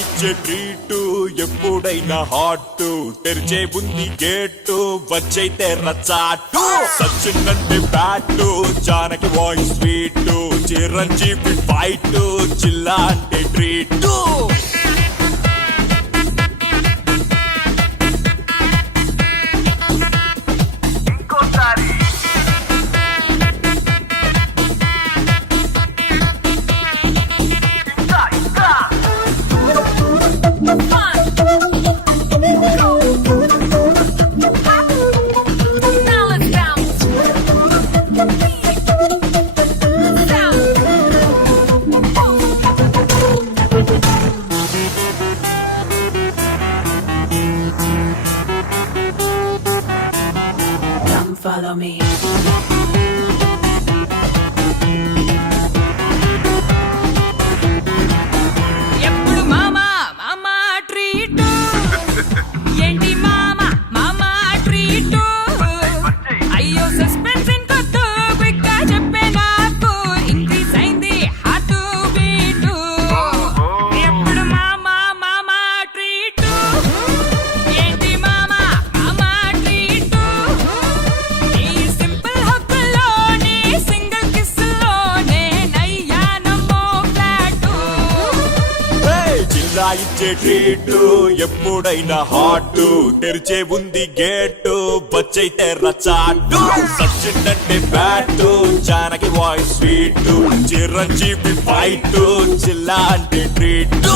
ఇచ్చే ట్రీటు ఎప్పుడైనా హాట్ తెరిచే ఉంది గేటు వచ్చైతే రచాటు సచిన్నంటే bat Janaki voice sweet Chiranjeevi fight చిల్లా అంటే ట్రీటు Follow me. ఎప్పుడు మామా మామా ట్రీట్ ఏంటి మామా మామా ట్రీట్ అయ్యో సస్పెన్స్ ఇంకొద్దు క్విక్ గా చెప్పే నాకు ఇంక్రీజ్ అయింది హార్ట్ బీట్ ఎప్పుడు మామా మామా ట్రీట్ ఏంటి మామా మామా ట్రీట్ ఈ సింపుల్ హక్కులోనే సింగిల్ కిస్ లోనే నయ్యానమ్మో ఫ్లాట్ జిల్లా ఇచ్చే ట్రీటు ఎప్పుడైనా హాట్ తెరిచే ఉంది గేటు వచ్చైతే రచాటు సచిన్ అంటే bat Janaki voice sweet Chiranjeevi fight జిల్లా అంటే ట్రీటు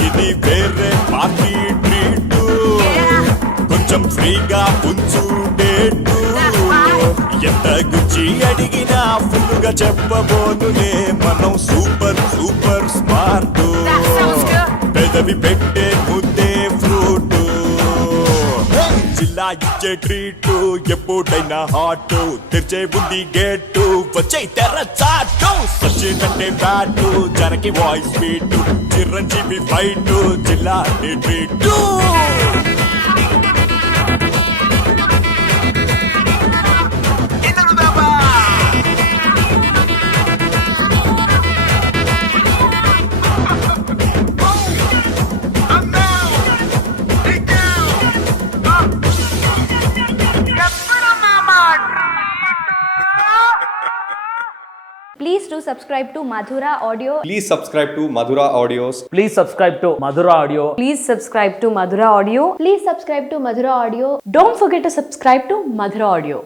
ఇది వేరే పార్టీ ట్రీట్ కొంచెం ఫ్రీగా ఉంచు డేటు ఎంత గుచ్చి అడిగినా ఫుల్ గా చెప్పబోతులే మనం సూపర్ సూపర్ స్మార్ట్ పెదవి పెట్టే ముద్దే ఫ్రూట్ జిల్లా ఇచ్చే ట్రీట్ ఎప్పుడైనా హాట్ తెరిచే ఉంది గేటు వచ్చే తెర చాటు సచిన్ అంటే bat Janaki voice sweet Chiranjeevi fight జిల్లా అంటే treat Please do subscribe to Madhura Audio. Please subscribe to Madhura Audios. Please subscribe to Madhura Audio. Please subscribe to Madhura Audio. Please subscribe to Madhura Audio. Don't forget to subscribe to Madhura Audio.